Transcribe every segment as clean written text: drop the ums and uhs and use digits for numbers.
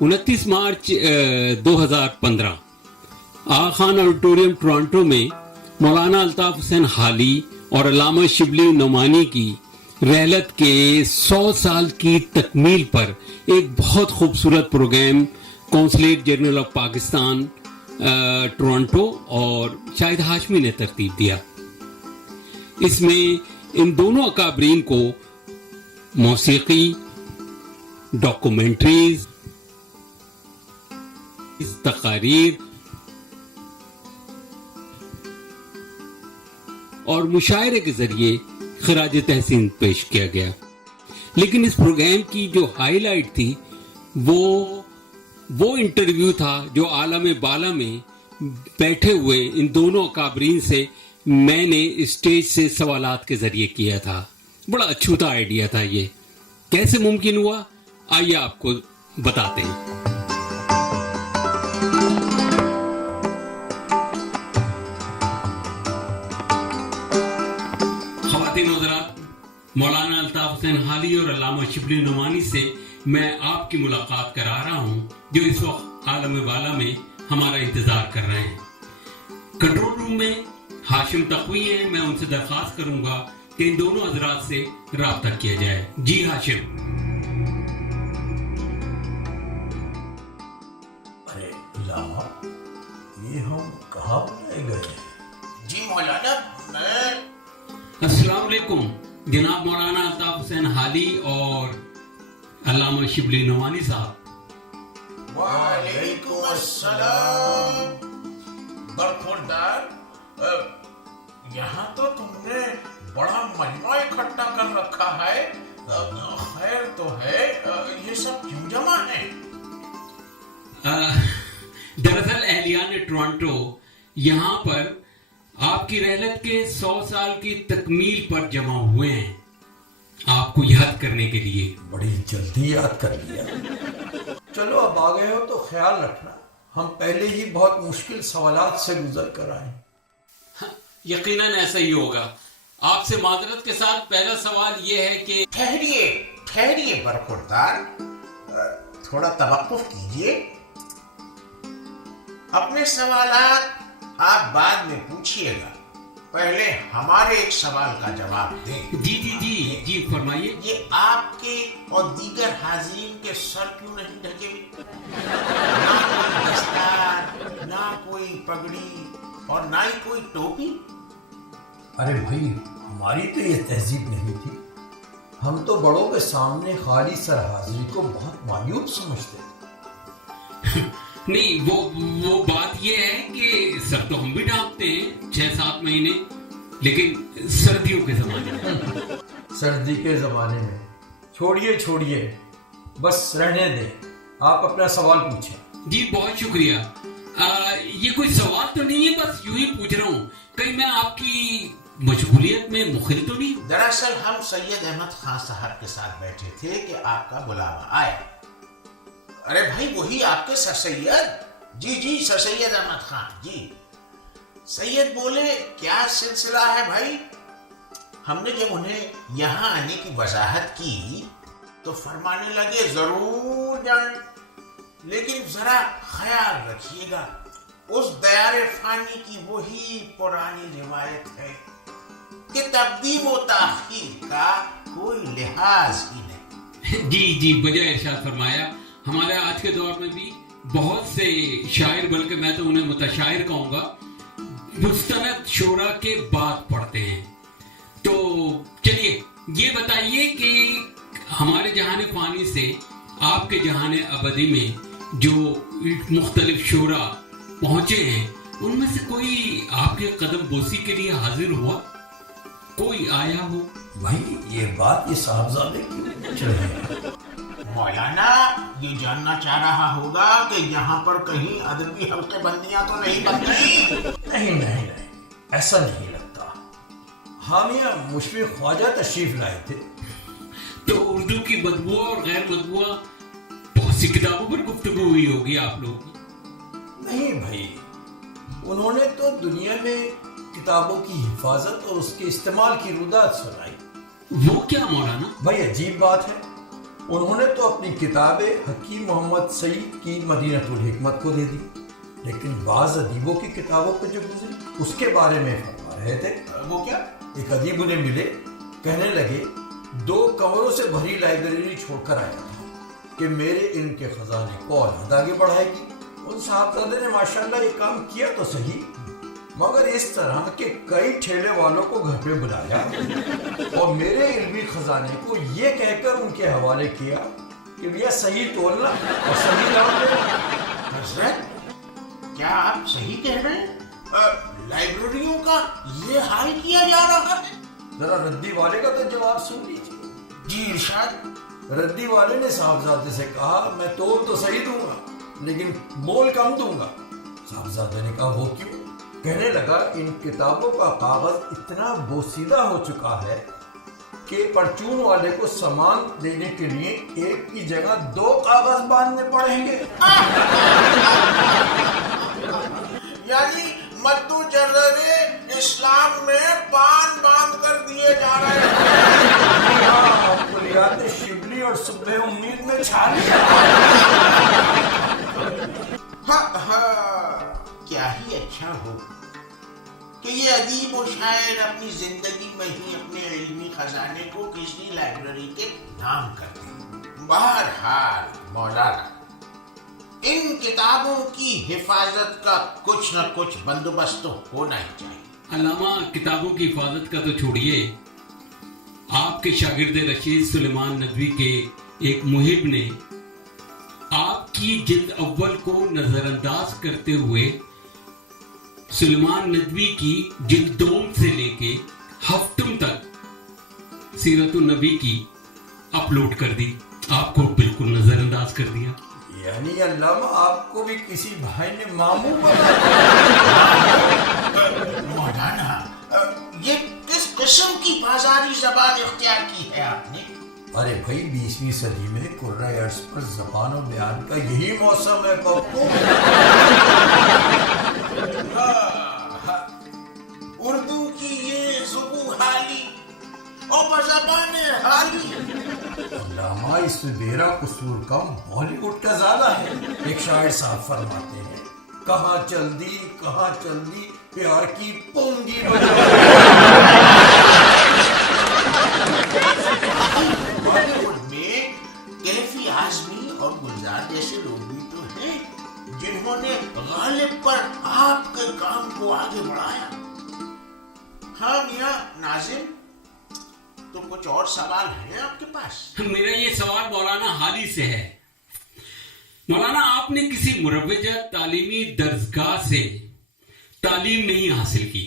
29 मार्च 2015 आगा Khan auditorium Toronto में मौलाना अल्ताफ हुसैन हाली और अल्लामा शिबली नोमानी की रहलत के 100 साल की तकमील पर एक बहुत खूबसूरत programme consulate general of Pakistan Toronto और शाहिद हाशमी ने तरतीब दिया। इसमें इन दोनों अकाबरीन को मौसीकी, डॉक्यूमेंट्रीज, तकारीर और मुशायरे के जरिए खराज तहसीन पेश किया गया। लेकिन इस प्रोग्राम की जो हाईलाइट थी वो इंटरव्यू था जो आलम बाला में बैठे हुए इन दोनों अकाबरीन से मैंने स्टेज से सवालात के जरिए किया था। बड़ा अछूता आइडिया था ये। कैसे मुमकिन हुआ, आइए आपको बताते हैं। ख़वातीन हज़रात, मौलाना अल्ताफ हुसैन हाली और अल्लामा शिबली नोमानी से मैं आपकी मुलाकात करा रहा हूं, जो इस वक्त आलम बाला में हमारा इंतजार कर रहे हैं। कंट्रोल रूम में हाशिम तकवी हैं। मैं उनसे दरख्वास्त करूंगा कि इन दोनों हजरात से राब्ता किया जाए। जी हाशिम। अरे लामा, ये हम कहाँ बनाए गए हैं? जी मौलाना, मैं अस्सलाम वालेकुम जनाब मौलाना अल्ताफ हुसैन हाली और अल्लामा शिबली नोमानी साहब। वालेकुम अस्सलाम। बरखुरदार, यहाँ तो तुमने बड़ा मजमा इकट्ठा कर रखा है। खैर तो है, ये सब क्यों जमा है? दरअसल अहलियान टोरंटो यहाँ पर आपकी रहलत के 100 साल की तकमील पर जमा हुए हैं, आपको याद करने के लिए। बड़ी जल्दी याद कर लिया। चलो अब आ गए हो तो ख्याल रखना, हम पहले ही बहुत मुश्किल सवालात से गुजर कर आए। यकीनन ऐसा ही होगा। आपसे माजरत के साथ पहला सवाल ये है कि ठहरिए बरखुरदार, थोड़ा तवक्कुफ कीजिए। अपने सवालात आप बाद में पूछिएगा, पहले हमारे एक सवाल का जवाब दें। जी फरमाइए। ये आपके और दीगर हाज़रीन के सर क्यों नहीं ढके हुए? ना कोई दस्तार, ना कोई पगड़ी और ना ही कोई टोपी। अरे भाई, हमारी तो ये तहजीब नहीं थी। हम तो बड़ों के सामने खाली सर हाजिरी को बहुत मायूब समझते थे। नहीं, वो बात ये है कि सर तो हम भी ढांकते हैं 6-7 महीने, लेकिन सर्दियों के जमाने में। सर्दी के जमाने में छोड़िए, बस रहने दें। आप अपना सवाल पूछें। जी बहुत शुक्रिया। ये कोई सवाल तो नहीं है, बस यूं ही पूछ रहा हूँ, कहीं मैं आपकी मशगूलियत में मुखिल तो नहीं? दरअसल हम सैयद अहमद खान साहब के साथ बैठे थे कि आपका बुलावा आया। अरे भाई, वही आपके सर सैयद? जी सर सैयद अहमद खान जी। सैयद बोले, क्या सिलसिला है भाई? हमने जब उन्हें यहाँ आने की वजाहत की तो फरमाने लगे, जरूर जाएं, लेकिन जरा ख्याल रखिएगा, उस दयारे फानी की वही पुरानी रिवायत है कि तकदीम व ताखीर का कोई लिहाज ही नहीं। जी बजाय इरशाद फरमाया। हमारे आज के दौर में भी बहुत से शायर, बल्कि मैं तो उन्हें मुतशायर कहूंगा, मुस्तनद शोरा के बाद पढ़ते हैं। तो चलिए ये बताइए कि हमारे जहान फानी से आपके जहान अबदी में जो मुख्तलिफ शोरा पहुंचे हैं, उनमें से कोई आपके कदम बोसी के लिए हाजिर हुआ? कोई आया हो? भाई, ये बात ये साहबजादे क्यों पूछ रहे हैं? मौलाना ये जानना चाह रहा होगा कि यहाँ पर कहीं अदबी हल्के बंदियां तो नहीं बनती? नहीं, ऐसा नहीं लगता। हम यहाँ मुशफिक ख्वाजा तशरीफ लाए थे। तो उर्दू की बदबुआ और गैर बदबुआ बहुत सी किताबों पर गुफ्तगू हुई होगी आप लोगों की। नहीं भाई, उन्होंने तो दुनिया में किताबों की हिफाजत और उसके इस्तेमाल की रुदात सुनाई। वो क्या मौलाना? भाई अजीब बात है, انہوں نے تو اپنی کتاب حکیم محمد سعید کی مدینۃ الحکمت کو دے دی، لیکن بعض ادیبوں کی کتابوں پہ جو گزری اس کے بارے میں فرما رہے تھے۔ وہ کیا؟ ایک ادیب انہیں ملے، کہنے لگے 2 کمروں سے بھری لائبریری چھوڑ کر آیا تھا کہ میرے علم کے خزانے کو اور آگے بڑھائے گی۔ ان صاحبزادے نے ماشاءاللہ یہ کام کیا تو صحیح، مگر اس طرح کہ کئی ٹھیلے والوں کو گھر پہ بلایا اور میرے علمی خزانے کو یہ کہہ کر ان کے حوالے کیا کہ بھیا صحیح تولنا اور صحیح دام دینا۔ حضرت کیا آپ صحیح کہہ رہے ہیں؟ لائبریریوں کا یہ حال کیا جا رہا ہے؟ ذرا ردی والے کا تو جواب سن لیجیے۔ جی ارشاد۔ ردی والے نے صاحبزادے سے کہا میں تول تو صحیح دوں گا لیکن مول کم دوں گا۔ صاحبزادے نے کہا وہ کیوں؟ کہنے لگا ان کتابوں کا کاغذ اتنا بوسیدہ ہو چکا ہے کہ پرچون والے کو سامان دینے کے لیے ایک کی جگہ 2 کاغذ باندھنے پڑیں گے۔ یعنی مدو جررے اسلام میں پان باندھ کر دیے جا رہے ہیں۔ کلیات شبلی اور صبح امید میں چھا لیا۔ کیا ہی اچھا ہو کہ یہ ادیب و شاعر اپنی زندگی میں ہی اپنے علمی خزانے کو کسی لائبریری کے نام کر دیں۔ بہرحال مولانا، ان کتابوں کی حفاظت کا کچھ نہ کچھ بندوبست تو ہونا ہی چاہیے۔ علامہ کتابوں کی حفاظت کا تو چھوڑیے، آپ کے شاگرد رشید سلیمان ندوی کے ایک محب نے آپ کی جلد اول کو نظر انداز کرتے ہوئے سلیمان ندوی کی جلد دوم سے لے کے ہفتم تک سیرت النبی کی اپلوڈ کر دی، آپ کو بالکل نظر انداز کر دیا۔ یعنی علامہ آپ کو بھی کسی بھائی نے ماموں بنا مولانا، یہ کس قسم کی بازاری زبان اختیار کی ہے آپ نے؟ ارے بھائی 20ویں صدی میں قرۂ ارض پر زبان و بیان کا یہی موسم ہے پپو۔ اردو کی یہ زبوں حالی اور بزبان حالی۔ علامہ اس میں میرا قصور کم بالی ووڈ کا زیادہ ہے۔ ایک شاعر صاحب فرماتے ہیں کہاں چل دی پیار کی پونگی بالی ووڈ میں کیفی اعظمی اور گلزار جیسے لوگ بھی تو ہیں جنہوں نے غالب پر آپ کے کام کو آگے بڑھایا۔ ہاں میاں ناظم، تو کچھ اور سوال ہیں آپ کے پاس؟ میرا یہ سوال مولانا حالی سے ہے۔ مولانا، آپ نے کسی مروجہ تعلیمی درسگاہ سے تعلیم نہیں حاصل کی،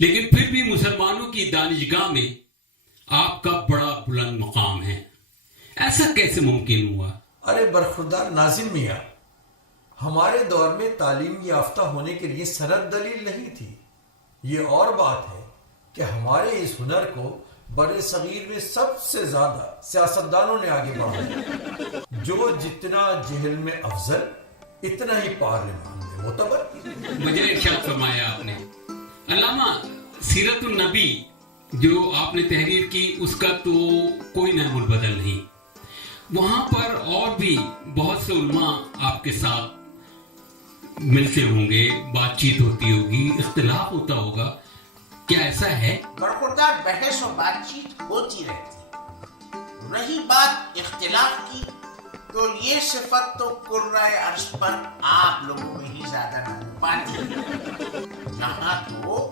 لیکن پھر بھی مسلمانوں کی دانشگاہ میں آپ کا بڑا بلند مقام ہے، ایسا کیسے ممکن ہوا؟ ارے برخوردار ناظم میاں، ہمارے دور میں تعلیم یافتہ ہونے کے لیے سند دلیل نہیں تھی۔ یہ اور بات ہے کہ ہمارے اس ہنر کو بڑے صغیر میں سب سے زیادہ سیاستدانوں نے آگے بڑھایا، جو جتنا جہل میں افضل اتنا ہی پارلیمان میں معتبر۔ مجھے ارشاد فرمایا آپ نے۔ علامہ، سیرت النبی جو آپ نے تحریر کی اس کا تو کوئی نعم البدل نہیں، وہاں پر اور بھی بہت سے علماء آپ کے ساتھ ملتے ہوں گے، بات چیت ہوتی ہوگی، اختلاف ہوتا ہوگا، کیا ایسا ہے؟ برخوردار بحث و بات چیت ہوتی رہتی۔ رہی بات اختلاف کی تو یہ صفت تو قرۂ ارض پر آپ لوگوں میں ہی زیادہ نظر پاتی ہے۔ یہاں تو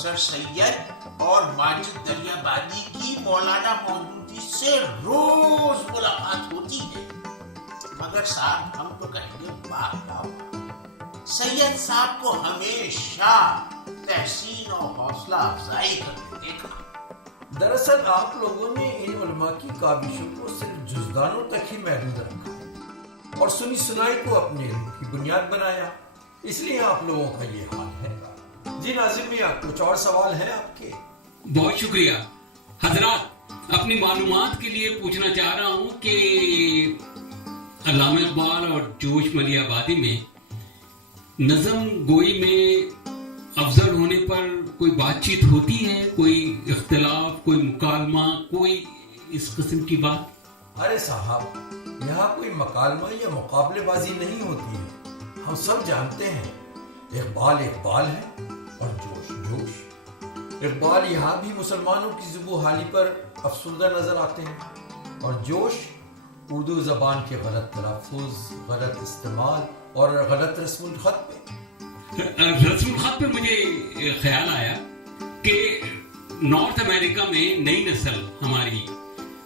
سر سید اور ماجد دریابادی کی مولانا مودودی سے روز ملاقات ہوتی ہے، مگر صاحب ہم تو کہیں گے باپ سید صاحب کو ہمیشہ تحسین اور حوصلہ افزائی کرتے دیکھا۔ دراصل آپ لوگوں نے ان علماء کی کاوشوں کو صرف جزدانوں تک ہی محدود رکھا اور سنی سنائی کو اپنے علم کی بنیاد بنایا، اس لیے آپ لوگوں کا یہ حال ہے۔ جی ناظم میاں، کچھ اور سوال ہیں آپ کے؟ بہت شکریہ حضرات۔ اپنی معلومات کے لیے پوچھنا چاہ رہا ہوں کہ علامہ اقبال اور جوش ملی آبادی میں نظم گوئی میں افضل ہونے پر کوئی بات چیت ہوتی ہے، کوئی اختلاف، کوئی مکالمہ، کوئی इस किस्म की बात? अरे साहब, यहाँ कोई मकालमा या मुकाबलेबाजी नहीं होती है। हम सब जानते हैं इकबाल इकबाल है और जोश जोश। इकबाल यहाँ भी मुसलमानों की ज़ुबू हाली पर अफसुर्दा नजर आते हैं और जोश उर्दू ज़बान के गलत तलफ़ुज़, गलत इस्तेमाल और गलत रस्मुल ख़त पे। रस्मुल ख़त पे मुझे ख्याल आया कि नॉर्थ अमेरिका में नई नस्ल हमारी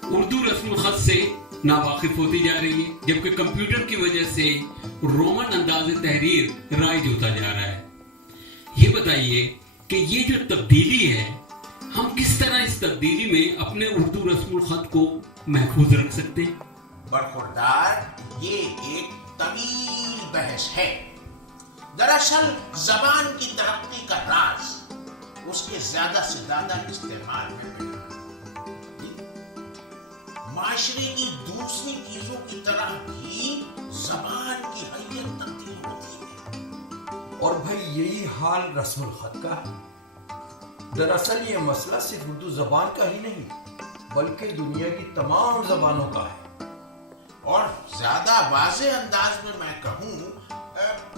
उर्दू रस्मुल ख़त से नावाकिफ होती जा रही है, जबकि कंप्यूटर की वजह से रोमन अंदाज़ तहरीर राइज होता जा रहा है। ये बताइए कि ये जो तब्दीली है, हम किस तरह इस तब्दीली में अपने उर्दू रस्मुल ख़त को महफूज रख सकते हैं? बरखुरदार, ये एक तवील बहस है। दरअसल जबान की तरक्की का राज उसके ज्यादा से ज्यादा इस्तेमाल में मिला। माशरे की दूसरी चीजों की तरह भी जबान की हैयत तब्दील होती है। और भाई यही हाल रस्मुल ख़त का है। दरअसल ये मसला सिर्फ उर्दू ज़बान का ही नहीं बल्कि दुनिया की तमाम ज़बानों का है। और ज्यादा वाज़े अंदाज में मैं कहूँ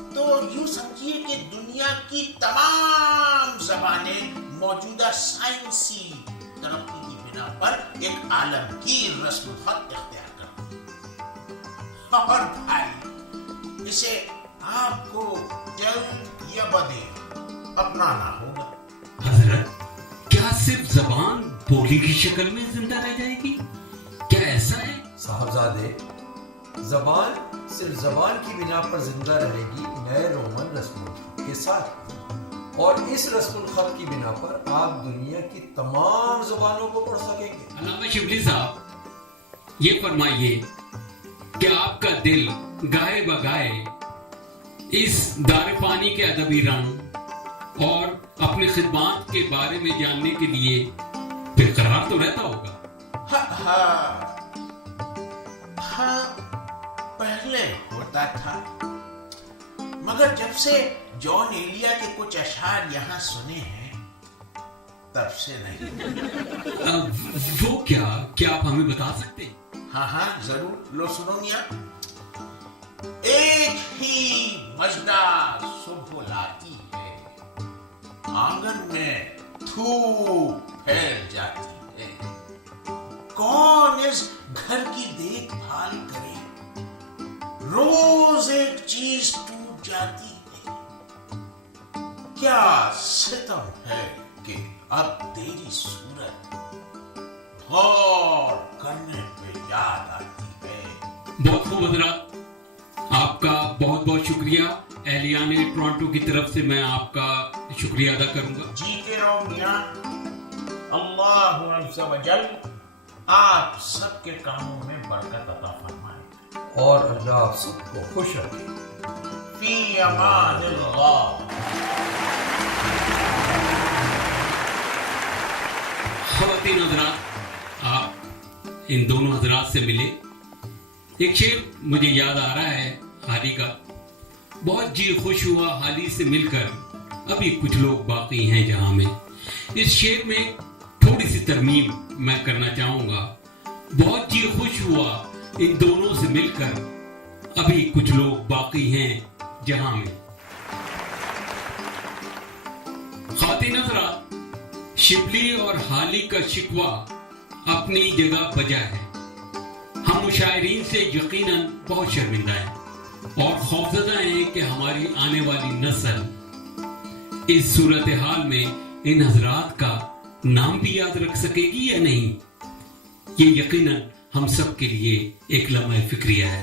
तो यूं समझिए कि दुनिया की तमाम जबानें मौजूदा साइंसी तरक्की की बिना पर एक आलमगीर रस्म ख़त इख्तियार करती हैं। और भाई, इसे आपको जल्द या बदेर अपनाना होगा। हजरत, क्या सिर्फ जबान बोली की शक्ल में जिंदा रह जाएगी? क्या ऐसा है? साहबजादे, जबान सिर्फ जबान की बिना पर जिंदा रहेगी नए रोमन रस्मुल ख़त के साथ, और इस रस्मुल ख़त की बिना पर आप दुनिया की तमाम जबानों को पढ़ सकेंगे। अल्लामा शिबली साहब, ये फरमाइए कि आपका दिल गाए बगाए इस दारफानी के अदबी रंग और अपनी खिदमत के बारे में जानने के लिए बेकरार तो रहता होगा। हाँ, पहले होता था, मगर जब से जॉन एलिया के कुछ अशार यहाँ सुने हैं तब से नहीं। वो क्या आप हमें बता सकते हैं? हाँ जरूर, लो सुनो मियां। एक ही मजदार सुबह लाती है, आंगन में धूप फैल जाती है, कौन इस घर की देखभाल करे, रोज एक चीज टूट जाती है, क्या सितम है कि अब तेरी सूरत गौर करने पे याद आती है। बहुत खूब हजरात, आपका बहुत बहुत शुक्रिया। एहलियाने टोरंटो की तरफ से मैं आपका शुक्रिया अदा करूंगा। जीते रहो मियां। अल्लाह अज़्ज़ा व जल आप सबके कामों में बरकत अता फरमाए और अल्लाह आप सबको खुश रखे। फी अमानिल्लाह। ख़वातीन हज़रात, आप इन दोनों हज़रात से मिले। एक शेर मुझे याद आ रहा है हाली का। बहुत जी खुश हुआ हाली से मिलकर, अभी कुछ लोग बाकी हैं जहां में। इस शेर में थोड़ी सी तरमीम मैं करना चाहूंगा। बहुत जी खुश हुआ इन दोनों से मिलकर, अभी कुछ लोग बाकी हैं जहां में। ख़वातीन हज़रात, शिबली और हाली का शिकवा अपनी जगह बजा है। हम मुशायरीन से यकीनन बहुत शर्मिंदा हैं और खौफजदा हैं कि हमारी आने वाली नस्ल इस सूरत हाल में इन हजरात का नाम भी याद रख सकेगी या नहीं। ये यकीनन हम सब के लिए एक लम्हा फिक्रिया है।